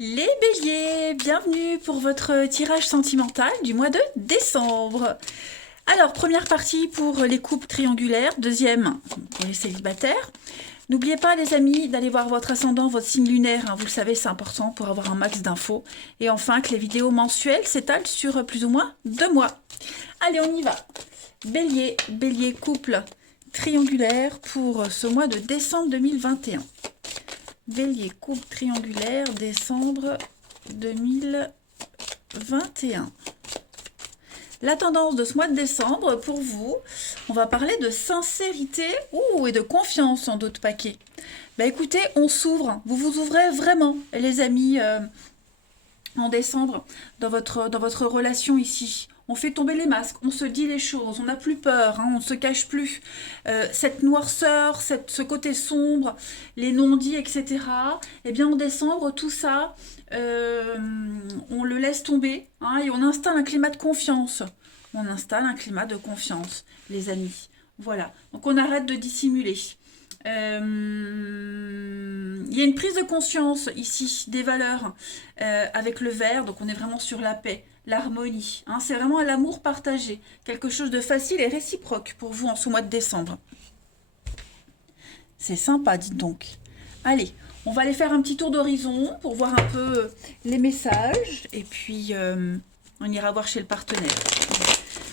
Les béliers, bienvenue pour votre tirage sentimental du mois de décembre. Alors, première partie pour les couples triangulaires, deuxième pour les célibataires. N'oubliez pas les amis d'aller voir votre ascendant, votre signe lunaire, hein, vous le savez c'est important pour avoir un max d'infos. Et enfin que les vidéos mensuelles s'étalent sur plus ou moins 2 mois. Allez on y va. Bélier, bélier couple triangulaire pour ce mois de décembre 2021. Bélier, couple triangulaire, décembre 2021. La tendance de ce mois de décembre, pour vous, on va parler de sincérité et de confiance en d'autres paquets. Bah écoutez, on s'ouvre, vous vous ouvrez vraiment, les amis, en décembre, dans votre relation ici. On fait tomber les masques, on se dit les choses, on n'a plus peur, hein, on ne se cache plus. Cette noirceur, ce côté sombre, les non-dits, etc. Eh bien, en décembre, tout ça, on le laisse tomber hein, et on installe un climat de confiance. On installe un climat de confiance, les amis. Voilà. Donc, on arrête de dissimuler. Il y a une prise de conscience ici des valeurs avec le vert, donc on est vraiment sur la paix, l'harmonie. Hein, c'est vraiment l'amour partagé, quelque chose de facile et réciproque pour vous en ce mois de décembre. C'est sympa, dites donc. Allez, on va aller faire un petit tour d'horizon pour voir un peu les messages et puis on ira voir chez le partenaire.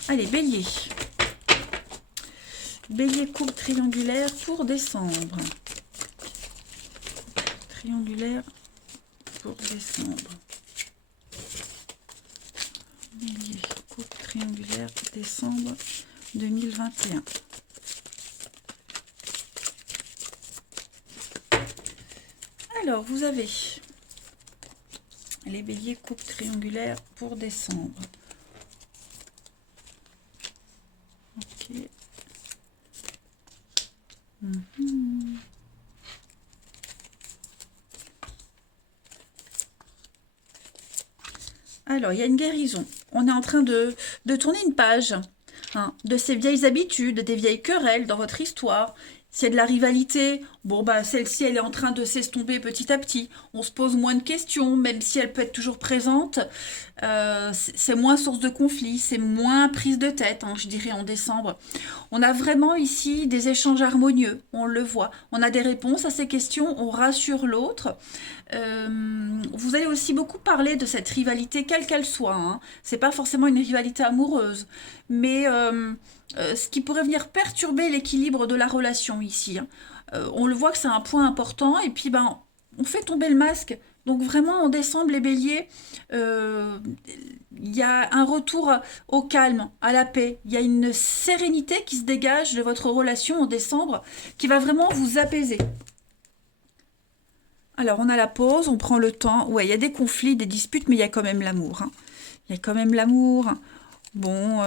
Allez, bélier. Bélier couple triangulaire pour décembre. Triangulaire pour décembre. Bélier couple triangulaire décembre 2021. Alors, vous avez les béliers couple triangulaire pour décembre. Ok. Alors, il y a une guérison. On est en train de tourner une page hein, de ces vieilles habitudes, des vieilles querelles dans votre histoire. S'il y a de la rivalité, bon bah celle-ci elle est en train de s'estomper petit à petit. On se pose moins de questions, même si elle peut être toujours présente. C'est moins source de conflit, c'est moins prise de tête, hein, je dirais en décembre. On a vraiment ici des échanges harmonieux, on le voit. On a des réponses à ces questions, on rassure l'autre. Vous allez aussi beaucoup parler de cette rivalité, quelle qu'elle soit. Hein. C'est pas forcément une rivalité amoureuse, mais ce qui pourrait venir perturber l'équilibre de la relation ici. Hein. On le voit que c'est un point important, et puis ben, on fait tomber le masque. Donc vraiment en décembre, les béliers, il y a un retour au calme, à la paix. Il y a une sérénité qui se dégage de votre relation en décembre qui va vraiment vous apaiser. Alors, on a la pause, on prend le temps. Ouais, il y a des conflits, des disputes, mais il y a quand même l'amour. Hein. Il y a quand même l'amour. Bon,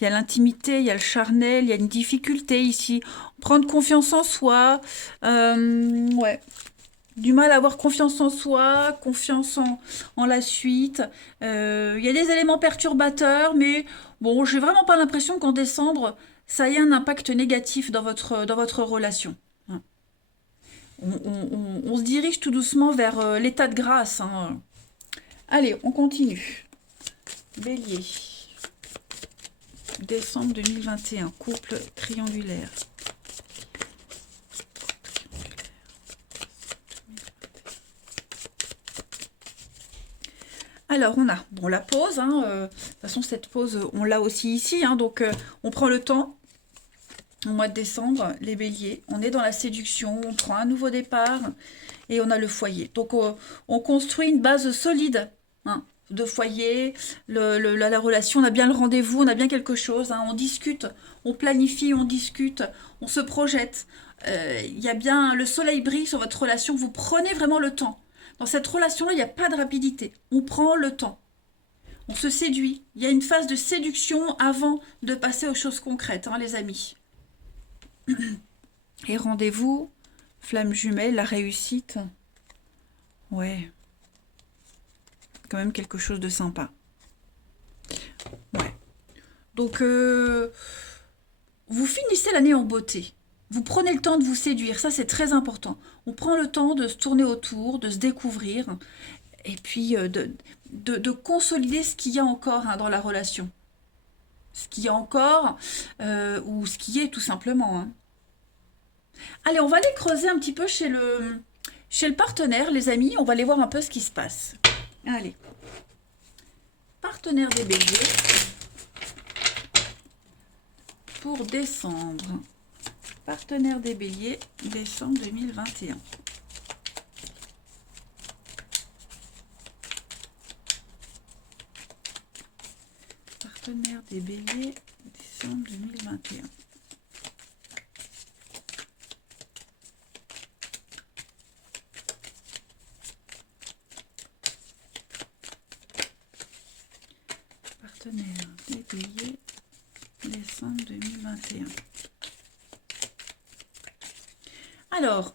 il y a l'intimité, il y a le charnel, il y a une difficulté ici. Prendre confiance en soi. Ouais. Du mal à avoir confiance en soi, confiance en la suite. Il y a des éléments perturbateurs, mais bon, j'ai vraiment pas l'impression qu'en décembre, ça ait un impact négatif dans votre relation. Hein. On se dirige tout doucement vers l'état de grâce. Hein. Allez, on continue. Bélier. Décembre 2021. Couple triangulaire. Alors, on a bon, la pause. Hein, de toute façon, cette pause, on l'a aussi ici. Hein, donc, on prend le temps. Au mois de décembre, les béliers, on est dans la séduction, on prend un nouveau départ et on a le foyer. Donc on construit une base solide hein, de foyer, la relation, on a bien le rendez-vous, on a bien quelque chose, hein, on discute, on planifie, on discute, on se projette. Il y a bien, le soleil brille sur votre relation, vous prenez vraiment le temps. Dans cette relation-là, il n'y a pas de rapidité, on prend le temps. On se séduit, il y a une phase de séduction avant de passer aux choses concrètes, hein, les amis. Et rendez-vous, flamme jumelle, la réussite. Ouais. Quand même quelque chose de sympa. Ouais. Donc, vous finissez l'année en beauté. Vous prenez le temps de vous séduire, ça c'est très important. On prend le temps de se tourner autour, de se découvrir, et puis de consolider ce qu'il y a encore hein, dans la relation. Ce qu'il y a encore, ou ce qui est tout simplement. Hein. Allez, on va aller creuser un petit peu chez le partenaire, les amis. On va aller voir un peu ce qui se passe. Allez. Partenaire des béliers pour décembre. Partenaire des béliers, décembre 2021. Partenaire des béliers, décembre 2021. Partenaire des béliers, décembre 2021. Alors,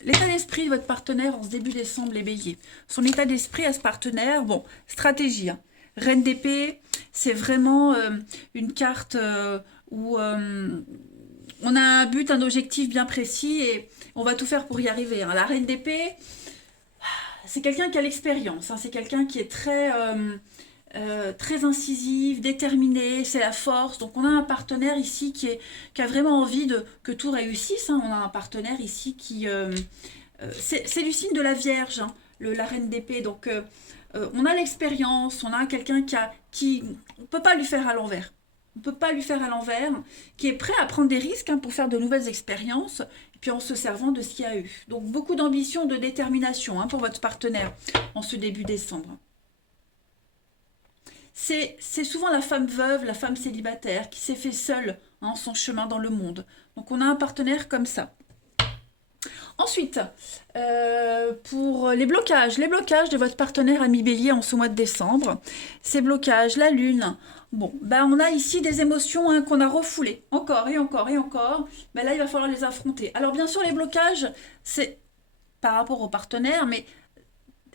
l'état d'esprit de votre partenaire en ce début décembre, les béliers. Son état d'esprit à ce partenaire, bon, stratégie. Hein. Reine d'épée, c'est vraiment une carte où on a un but, un objectif bien précis et on va tout faire pour y arriver. Hein. La reine d'épée, c'est quelqu'un qui a l'expérience. Hein. C'est quelqu'un qui est très incisive, déterminée, c'est la force. Donc on a un partenaire ici qui a vraiment envie que tout réussisse. Hein. On a un partenaire ici qui... c'est du signe de la Vierge, hein, la reine d'épée. Donc on a l'expérience, on a quelqu'un qui... On ne peut pas lui faire à l'envers. On ne peut pas lui faire à l'envers, qui est prêt à prendre des risques hein, pour faire de nouvelles expériences, et puis en se servant de ce qu'il y a eu. Donc beaucoup d'ambition, de détermination hein, pour votre partenaire en ce début décembre. C'est souvent la femme veuve, la femme célibataire qui s'est fait seule hein, son chemin dans le monde. Donc on a un partenaire comme ça. Ensuite, pour les blocages de votre partenaire ami bélier en ce mois de décembre, ces blocages, la lune, bon, ben on a ici des émotions hein, qu'on a refoulées, encore et encore et encore, ben là il va falloir les affronter. Alors bien sûr les blocages, c'est par rapport au partenaire, mais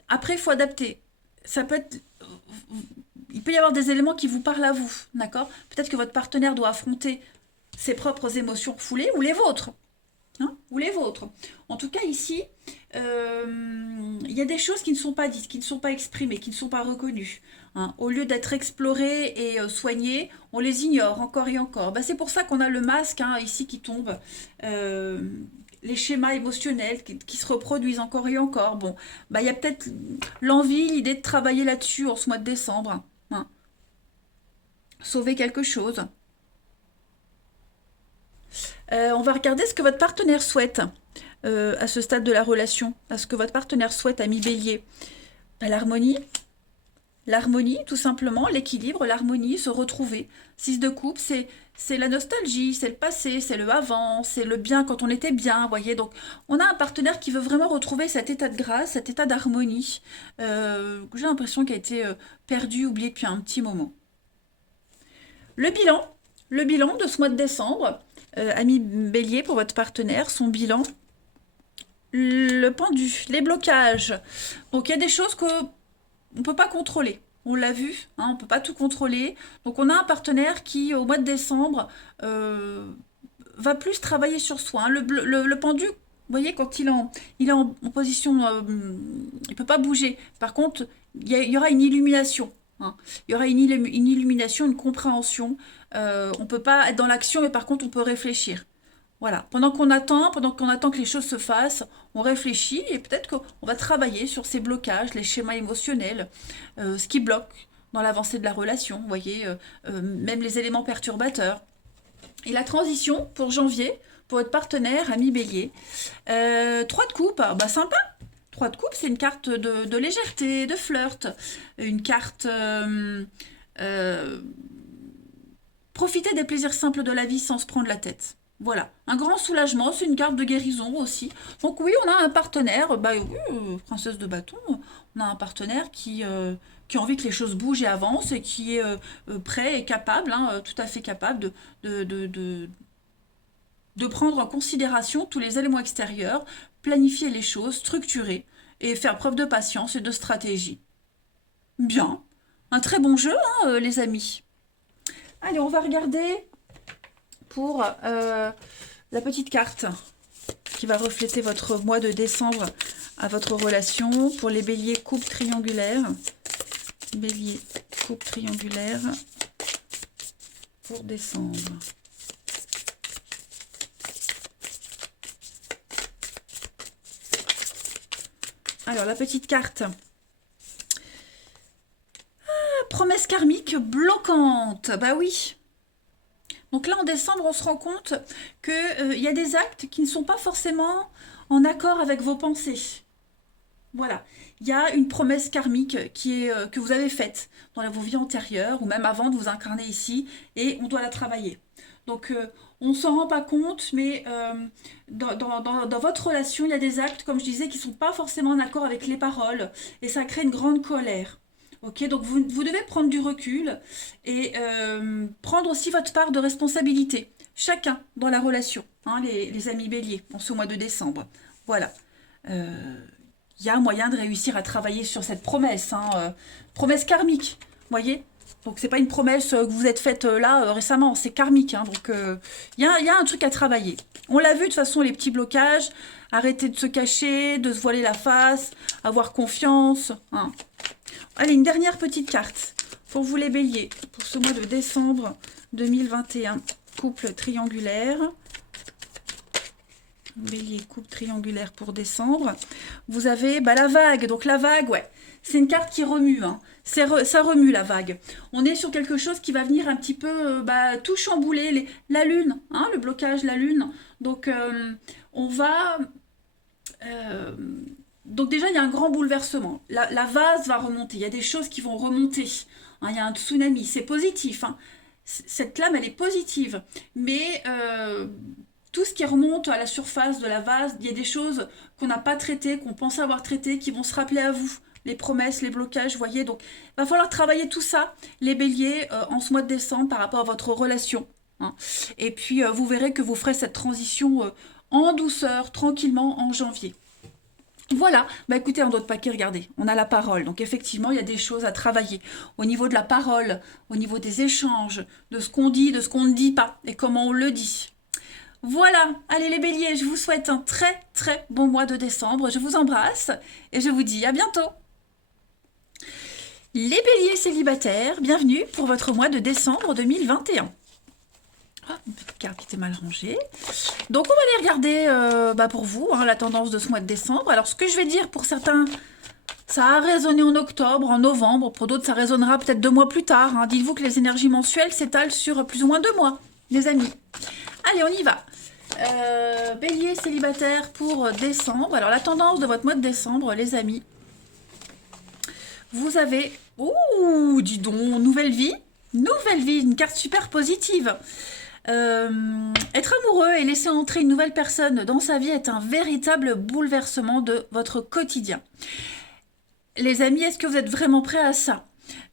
après il faut adapter. Ça peut être... Il peut y avoir des éléments qui vous parlent à vous, d'accord? Peut-être que votre partenaire doit affronter ses propres émotions refoulées ou les vôtres. Hein, ou les vôtres. En tout cas, ici, il y a des choses qui ne sont pas dites, qui ne sont pas exprimées, qui ne sont pas reconnues. Hein. Au lieu d'être explorées et soignées, on les ignore encore et encore. Ben, c'est pour ça qu'on a le masque hein, ici qui tombe. Les schémas émotionnels qui se reproduisent encore et encore. Bon, ben, il y a peut-être l'envie, l'idée de travailler là-dessus en ce mois de décembre. Hein. Sauver quelque chose. On va regarder ce que votre partenaire souhaite à ce stade de la relation. Ce que votre partenaire souhaite, ami bélier. L'harmonie. L'harmonie, tout simplement, l'équilibre, l'harmonie, se retrouver. 6 de coupe, c'est la nostalgie, c'est le passé, c'est le avant, c'est le bien quand on était bien, voyez. Donc, on a un partenaire qui veut vraiment retrouver cet état de grâce, cet état d'harmonie, j'ai l'impression qu'il a été perdu, oublié depuis un petit moment. Le bilan de ce mois de décembre, ami bélier pour votre partenaire, son bilan, le pendu, les blocages. Donc il y a des choses qu'on ne peut pas contrôler. On l'a vu, hein, on ne peut pas tout contrôler. Donc on a un partenaire qui, au mois de décembre, va plus travailler sur soi. Hein. Le pendu, vous voyez, quand il est en position, il ne peut pas bouger. Par contre, il y aura une illumination. Hein. Il y aura une illumination, une compréhension. On ne peut pas être dans l'action, mais par contre, on peut réfléchir. Voilà. Pendant qu'on attend que les choses se fassent, on réfléchit et peut-être qu'on va travailler sur ces blocages, les schémas émotionnels, ce qui bloque dans l'avancée de la relation, vous voyez, même les éléments perturbateurs. Et la transition pour janvier, pour votre partenaire, ami bélier. 3 de coupe, bah sympa. 3 de coupe, c'est une carte de légèreté, de flirt, une carte... profiter des plaisirs simples de la vie sans se prendre la tête. Voilà, un grand soulagement, c'est une carte de guérison aussi. Donc oui, on a un partenaire, bah oui, princesse de bâton, on a un partenaire qui a envie que les choses bougent et avancent et qui est prêt et capable, hein, tout à fait capable de prendre en considération tous les éléments extérieurs, planifier les choses, structurer et faire preuve de patience et de stratégie. Bien, un très bon jeu, hein, les amis. Allez, on va regarder pour la petite carte qui va refléter votre mois de décembre à votre relation. Pour les béliers, coupe triangulaire. Bélier, coupe triangulaire pour décembre. Alors, la petite carte. Promesse karmique bloquante. Bah oui. Donc là, en décembre, on se rend compte qu'il y a des actes qui ne sont pas forcément en accord avec vos pensées. Voilà. Il y a une promesse karmique que vous avez faite dans vos vies antérieures ou même avant de vous incarner ici et on doit la travailler. Donc, on ne s'en rend pas compte, mais dans votre relation, il y a des actes, comme je disais, qui ne sont pas forcément en accord avec les paroles et ça crée une grande colère. Ok, donc vous devez prendre du recul et prendre aussi votre part de responsabilité, chacun dans la relation, hein, les amis béliers, en ce mois de décembre. Voilà. Il y a un moyen de réussir à travailler sur cette promesse, hein, promesse karmique, voyez. Donc c'est pas une promesse que vous êtes faite là récemment, c'est karmique, hein, donc il y a un truc à travailler. On l'a vu de toute façon, les petits blocages, arrêter de se cacher, de se voiler la face, avoir confiance, hein. Allez, une dernière petite carte pour vous les béliers, pour ce mois de décembre 2021. Couple triangulaire. Bélier, couple triangulaire pour décembre. Vous avez la vague. Donc la vague, ouais, c'est une carte qui remue. Hein. Ça remue la vague. On est sur quelque chose qui va venir un petit peu tout chambouler. La lune, hein, le blocage, la lune. Donc on va... Donc déjà, il y a un grand bouleversement. La vase va remonter. Il y a des choses qui vont remonter. Hein, il y a un tsunami. C'est positif. Hein. Cette lame, elle est positive. Mais tout ce qui remonte à la surface de la vase, il y a des choses qu'on n'a pas traitées, qu'on pensait avoir traitées, qui vont se rappeler à vous. Les promesses, les blocages, vous voyez. Donc, il va falloir travailler tout ça, les béliers, en ce mois de décembre par rapport à votre relation. Hein. Et puis, vous verrez que vous ferez cette transition en douceur, tranquillement, en janvier. Voilà, écoutez, un autre paquet, regardez, on a la parole. Donc effectivement, il y a des choses à travailler au niveau de la parole, au niveau des échanges, de ce qu'on dit, de ce qu'on ne dit pas et comment on le dit. Voilà, allez les béliers, je vous souhaite un très très bon mois de décembre. Je vous embrasse et je vous dis à bientôt. Les béliers célibataires, bienvenue pour votre mois de décembre 2021. Ah, une petite carte qui était mal rangée. Donc, on va aller regarder pour vous hein, la tendance de ce mois de décembre. Alors, ce que je vais dire pour certains, ça a résonné en octobre, en novembre. Pour d'autres, ça résonnera peut-être 2 mois plus tard. Hein. Dites-vous que les énergies mensuelles s'étalent sur plus ou moins 2 mois, les amis. Allez, on y va. Bélier célibataire pour décembre. Alors, la tendance de votre mois de décembre, les amis. Vous avez... Ouh, dis donc, nouvelle vie. Nouvelle vie, une carte super positive. Être amoureux et laisser entrer une nouvelle personne dans sa vie est un véritable bouleversement de votre quotidien. Les amis, est-ce que vous êtes vraiment prêts à ça?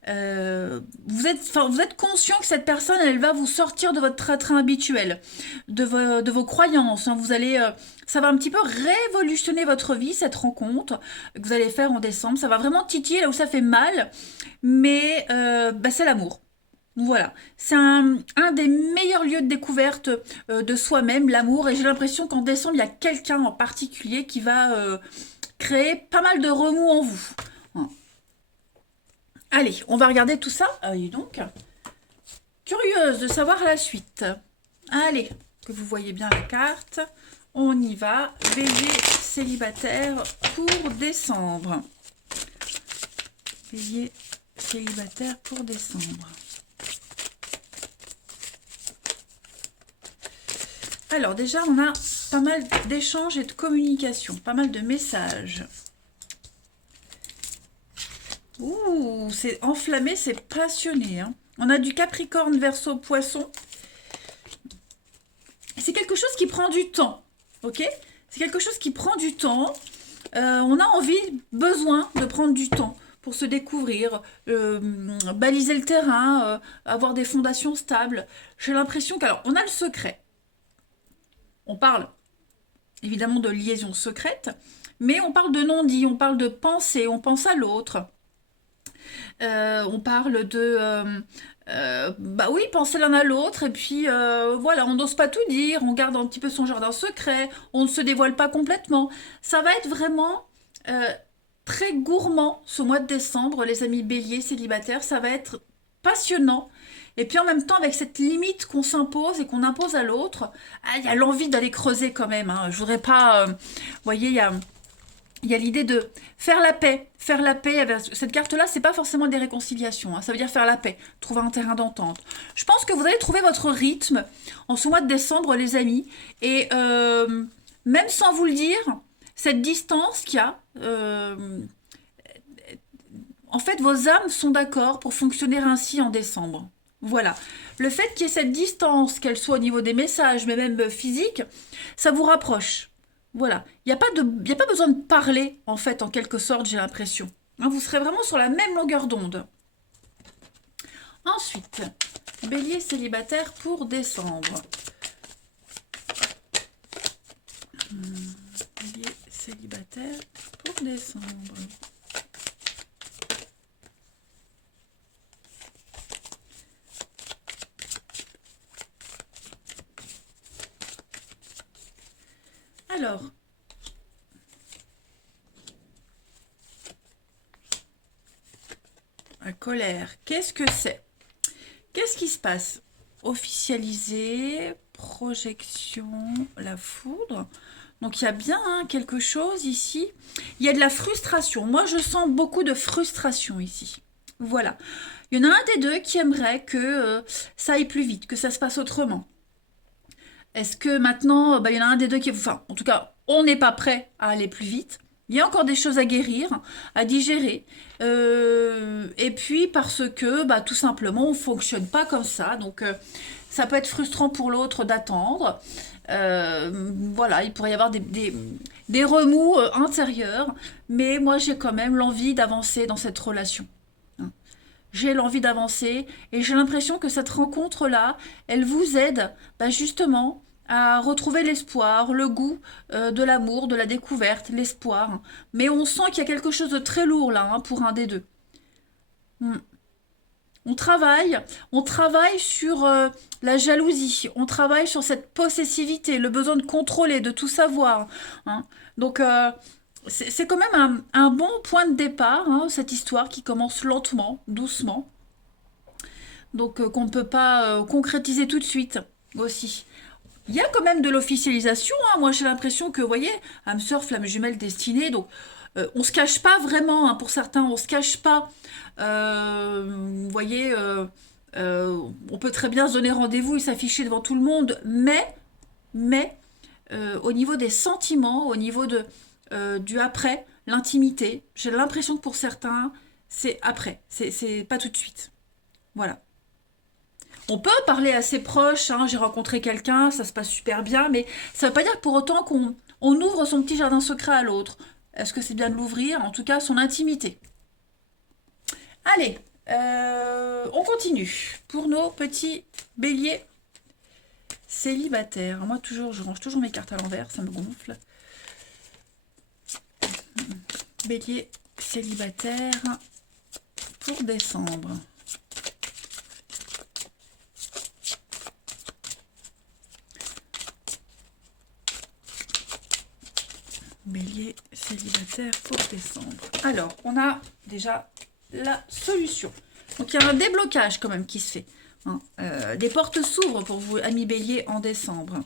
Vous êtes conscient que cette personne, elle va vous sortir de votre train habituel, de vos croyances. Hein. Ça va un petit peu révolutionner votre vie, cette rencontre que vous allez faire en décembre. Ça va vraiment titiller là où ça fait mal, mais c'est l'amour. Voilà, c'est un des meilleurs lieux de découverte de soi-même, l'amour. Et j'ai l'impression qu'en décembre, il y a quelqu'un en particulier qui va créer pas mal de remous en vous. Hein. Allez, on va regarder tout ça. Et donc, curieuse de savoir la suite. Allez, que vous voyez bien la carte. On y va. Bélier célibataire pour décembre. Bélier célibataire pour décembre. Alors déjà, on a pas mal d'échanges et de communication, pas mal de messages. Ouh, c'est enflammé, c'est passionné. Hein. On a du Capricorne, Verseau, Poisson. C'est quelque chose qui prend du temps, ok? C'est quelque chose qui prend du temps. On a envie, besoin de prendre du temps pour se découvrir, baliser le terrain, avoir des fondations stables. J'ai l'impression qu'alors, on a le secret. On parle évidemment de liaison secrète, mais on parle de non-dit, on parle de pensée, on pense à l'autre. On parle de Bah oui, penser l'un à l'autre, et puis voilà, on n'ose pas tout dire, on garde un petit peu son jardin secret, on ne se dévoile pas complètement. Ça va être vraiment euh, très gourmand ce mois de décembre, les amis béliers célibataires, ça va être passionnant. Et puis en même temps, avec cette limite qu'on s'impose et qu'on impose à l'autre, ah, il y a l'envie d'aller creuser quand même. Hein. Je voudrais pas, vous voyez, il y a l'idée de faire la paix. Faire la paix avec cette carte-là, c'est pas forcément des réconciliations. Hein. Ça veut dire faire la paix, trouver un terrain d'entente. Je pense que vous allez trouver votre rythme en ce mois de décembre, les amis. Et même sans vous le dire, cette distance qu'il y a, en fait, vos âmes sont d'accord pour fonctionner ainsi en décembre. Voilà. Le fait qu'il y ait cette distance, qu'elle soit au niveau des messages, mais même physique, ça vous rapproche. Voilà. Il y a pas besoin de parler, en fait, en quelque sorte, j'ai l'impression. Hein, vous serez vraiment sur la même longueur d'onde. Ensuite, bélier célibataire pour décembre. Bélier célibataire pour décembre. Alors, la colère, qu'est-ce que c'est? Qu'est-ce qui se passe? Officialiser, projection, la foudre. Donc il y a bien hein, quelque chose ici. Il y a de la frustration. Moi, je sens beaucoup de frustration ici. Voilà. Il y en a un des deux qui aimerait que ça aille plus vite, que ça se passe autrement. Est-ce que maintenant, bah, il y en a un des deux qui... Enfin, en tout cas, on n'est pas prêt à aller plus vite. Il y a encore des choses à guérir, à digérer. Et puis parce que, bah, tout simplement, on ne fonctionne pas comme ça. Donc, ça peut être frustrant pour l'autre d'attendre. Voilà, il pourrait y avoir des remous intérieurs. Mais moi, j'ai quand même l'envie d'avancer dans cette relation. Hein. J'ai l'envie d'avancer et j'ai l'impression que cette rencontre-là, elle vous aide bah, justement à retrouver l'espoir, le goût de l'amour, de la découverte, l'espoir. Mais on sent qu'il y a quelque chose de très lourd là hein, pour un des deux. Hmm. On travaille sur la jalousie, on travaille sur cette possessivité, le besoin de contrôler, de tout savoir. Hein. Donc c'est quand même un bon point de départ, hein, cette histoire qui commence lentement, doucement. Donc qu'on ne peut pas concrétiser tout de suite aussi. Il y a quand même de l'officialisation. Hein. Moi, j'ai l'impression que, vous voyez, âme sœur, flamme jumelle destinée. Donc, on se cache pas vraiment. Hein, pour certains, on se cache pas. Vous voyez, on peut très bien se donner rendez-vous et s'afficher devant tout le monde. Mais au niveau des sentiments, au niveau du après, l'intimité, j'ai l'impression que pour certains, c'est après. C'est pas tout de suite. Voilà. On peut parler à ses proches, hein, j'ai rencontré quelqu'un, ça se passe super bien, mais ça ne veut pas dire pour autant qu'on ouvre son petit jardin secret à l'autre. Est-ce que c'est bien de l'ouvrir? En tout cas, son intimité. Allez, on continue pour nos petits béliers célibataires. Moi, toujours, je range toujours mes cartes à l'envers, ça me gonfle. Bélier célibataire pour décembre. Bélier célibataire pour décembre. Alors, on a déjà la solution. Donc, il y a un déblocage quand même qui se fait. Hein. Des portes s'ouvrent pour vous, amis bélier, en décembre.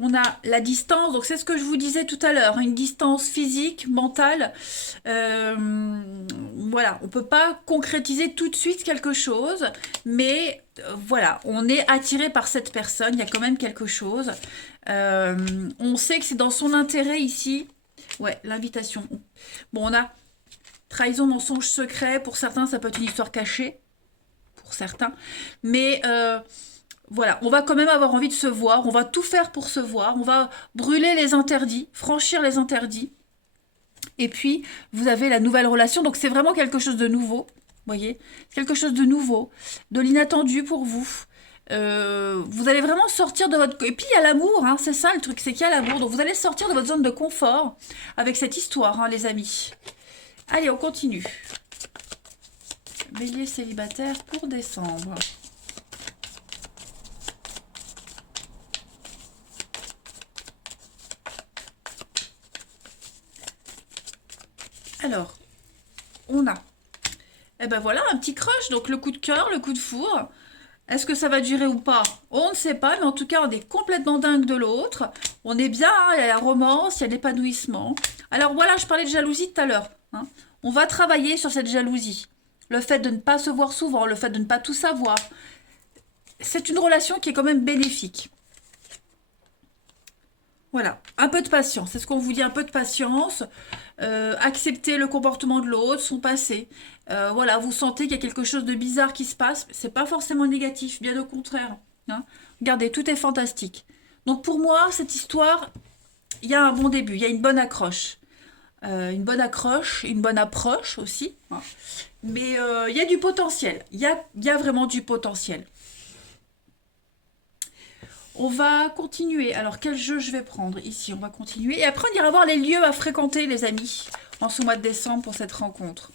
On a la distance, donc c'est ce que je vous disais tout à l'heure, hein, une distance physique, mentale. Voilà, on ne peut pas concrétiser tout de suite quelque chose, mais voilà, on est attiré par cette personne, il y a quand même quelque chose. On sait que c'est dans son intérêt ici. Ouais, l'invitation. Bon, on a trahison, mensonge, secret. Pour certains, ça peut être une histoire cachée. Pour certains. Mais... voilà, on va quand même avoir envie de se voir, on va tout faire pour se voir, on va brûler les interdits, franchir les interdits. Et puis, vous avez la nouvelle relation, donc c'est vraiment quelque chose de nouveau, vous voyez, quelque chose de nouveau, de l'inattendu pour vous. Vous allez vraiment sortir de votre... Et puis, il y a l'amour, hein, c'est ça le truc, c'est qu'il y a l'amour. Donc, vous allez sortir de votre zone de confort avec cette histoire, hein, les amis. Allez, on continue. bélier célibataire pour décembre. Alors, on a, eh ben voilà, un petit crush, donc le coup de cœur, le coup de foudre. Est-ce que ça va durer ou pas? On ne sait pas, mais en tout cas, on est complètement dingue de l'autre. On est bien, hein, il y a la romance, il y a l'épanouissement. Alors voilà, je parlais de jalousie tout à l'heure. Hein. On va travailler sur cette jalousie. Le fait de ne pas se voir souvent, le fait de ne pas tout savoir. C'est une relation qui est quand même bénéfique. Voilà, un peu de patience, c'est ce qu'on vous dit, un peu de patience, accepter le comportement de l'autre, son passé. Voilà, vous sentez qu'il y a quelque chose de bizarre qui se passe, c'est pas forcément négatif, bien au contraire. Hein. Regardez, tout est fantastique. Donc pour moi, cette histoire, il y a un bon début, il y a une bonne accroche. Une bonne approche aussi. Hein. Mais il y a du potentiel, il y a vraiment du potentiel. On va continuer. Alors, quel jeu je vais prendre ici? On va continuer. Et après, on ira voir les lieux à fréquenter, les amis, en ce mois de décembre pour cette rencontre.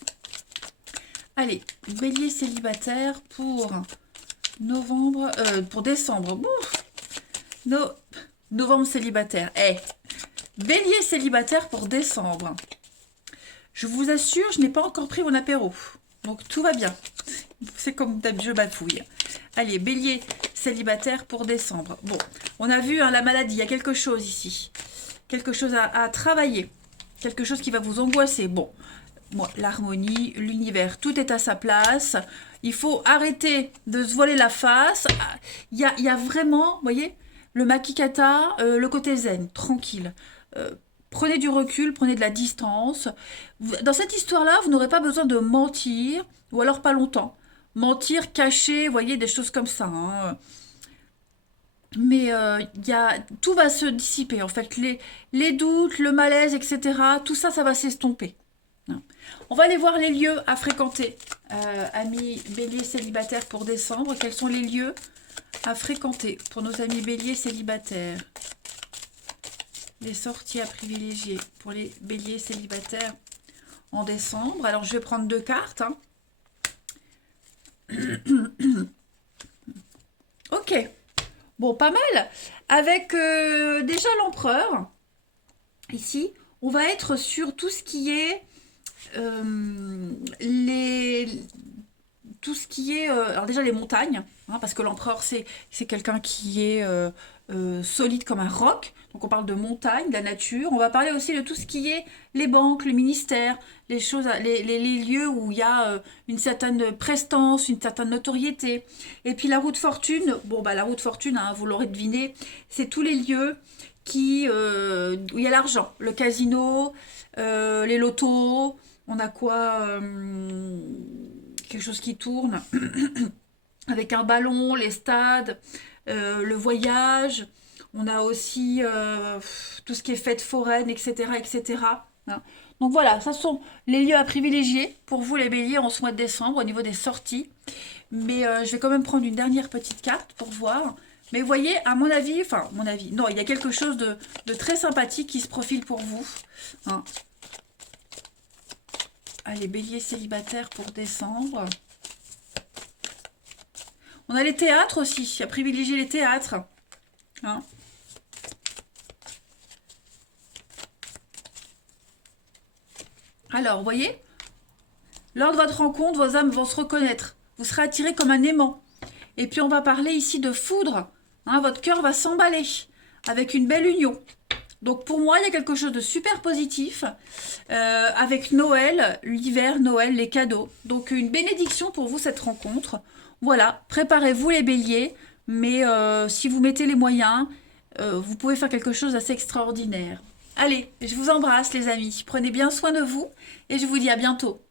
Allez, bélier célibataire pour novembre... pour décembre. Novembre célibataire. Bélier célibataire pour décembre. Je vous assure, je n'ai pas encore pris mon apéro. Donc, tout va bien. C'est comme je bafouille. Allez, bélier célibataire pour décembre. Bon, on a vu hein, la maladie, il y a quelque chose ici. Quelque chose à travailler. Quelque chose qui va vous angoisser. Bon, moi, l'harmonie, l'univers, tout est à sa place. Il faut arrêter de se voiler la face. Il y a vraiment, vous voyez, le makikata, le côté zen, tranquille. Prenez du recul, prenez de la distance. Dans cette histoire-là, vous n'aurez pas besoin de mentir, ou alors pas longtemps. Mentir, cacher, vous voyez, des choses comme ça. Hein. Mais tout va se dissiper, en fait. Les doutes, le malaise, etc., tout ça, ça va s'estomper. Hein. On va aller voir les lieux à fréquenter. Amis béliers célibataires pour décembre, quels sont les lieux à fréquenter pour nos amis béliers célibataires? Les sorties à privilégier pour les béliers célibataires en décembre. Alors, je vais prendre 2 cartes. Hein. Ok. Bon, pas mal. Avec déjà l'empereur. Ici, on va être sur tout ce qui est tout ce qui est alors déjà les montagnes, hein, parce que l'empereur c'est quelqu'un qui est solide comme un roc. Donc on parle de montagne, de la nature. On va parler aussi de tout ce qui est les banques, le ministère, les choses, les lieux où il y a une certaine prestance, une certaine notoriété. Et puis la roue de fortune, bon bah la roue de fortune, hein, vous l'aurez deviné, c'est tous les lieux où il y a l'argent, le casino, les lotos, on a quoi quelque chose qui tourne avec un ballon, les stades, le voyage. On a aussi tout ce qui est fête foraine, etc. etc. Hein. Donc voilà, ça sont les lieux à privilégier pour vous les béliers en ce mois de décembre au niveau des sorties. Mais je vais quand même prendre une dernière petite carte pour voir. Mais vous voyez, à mon avis, non, il y a quelque chose de très sympathique qui se profile pour vous. Hein. Allez, bélier célibataire pour décembre. On a les théâtres aussi, à privilégier les théâtres. Hein. Alors, vous voyez, lors de votre rencontre, vos âmes vont se reconnaître. Vous serez attirés comme un aimant. Et puis, on va parler ici de foudre. Hein, votre cœur va s'emballer avec une belle union. Donc, pour moi, il y a quelque chose de super positif avec Noël, l'hiver, Noël, les cadeaux. Donc, une bénédiction pour vous, cette rencontre. Voilà, préparez-vous les béliers. Mais si vous mettez les moyens, vous pouvez faire quelque chose d'assez extraordinaire. Allez, je vous embrasse les amis. Prenez bien soin de vous et je vous dis à bientôt.